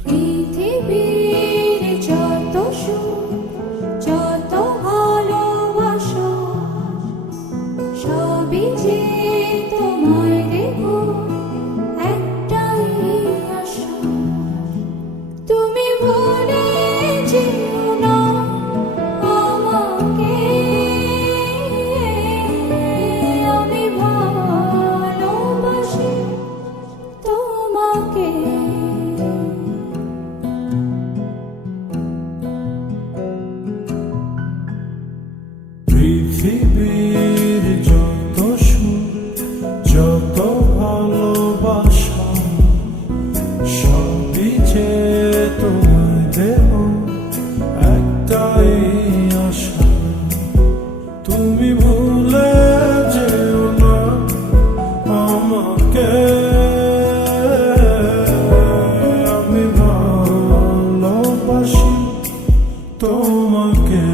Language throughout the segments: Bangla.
পৃথিবীর যত সুখ যত ভালোবাসা সবই যে তোমায় দেব একটাই আশা তুমি ভুলে যেও না আমাকে আমি ভালোবাসি তোমাকে পৃথিবীর যত সুখ যত ভালোবাসা সবই যে তোমায় দেব একটাই আশা তুমি ভুলে যেও না আমাকে আমি ভালোবাসি তোমাকে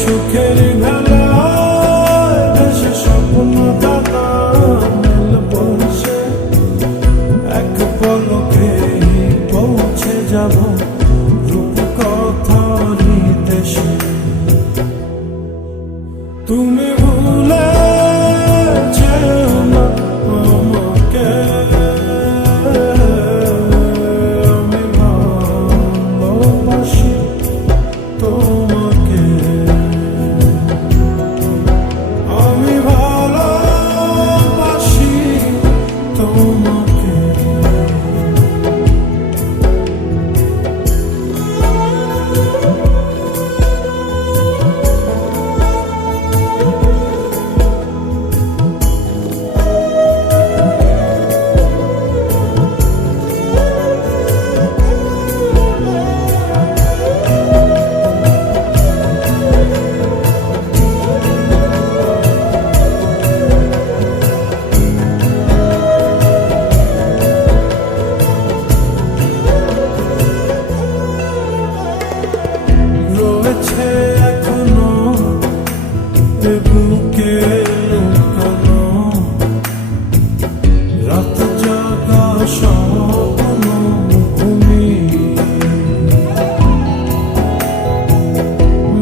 সুখের ভেলায় ভেসে স্বপ্ন দানা মেল বসে এক পলকে পৌঁছে যাব রূপকথারি দেশে তুমি ভুলে যেও না আমাকে আমি ভালোবাসি তোমাকে আমি ভালোবাসি তোমাকে রয়েছে এখনো এ বুকে লুকানো রাত জাগা স্বপ্ন ভূমি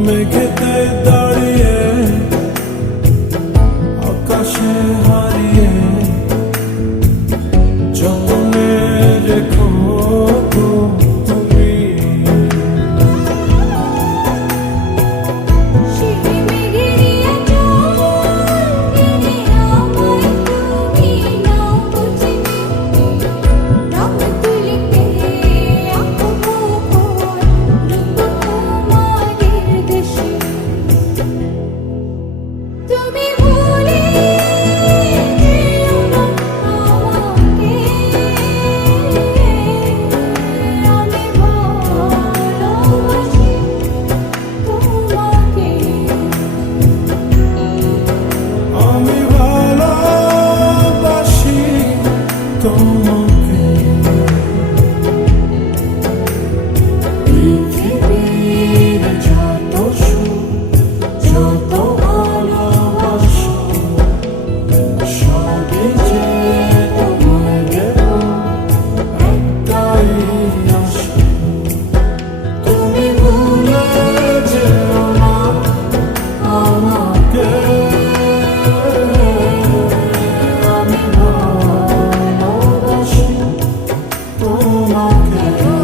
মেঘেতে দাঁড়িয়ে আকাশে হারিয়ে যতনে রেখো তুমি তুমি ভুলে যেও না আমাকে আমি ভালোবাসি তোমাকে আমি ভালোবাসি তোমাকে পৃথিবীর যত সুখ যত ভালোবাসা সবই যে তোমায় দেব একটাই আশা তুমি ভুলে যেও না আমাকে তোমাকে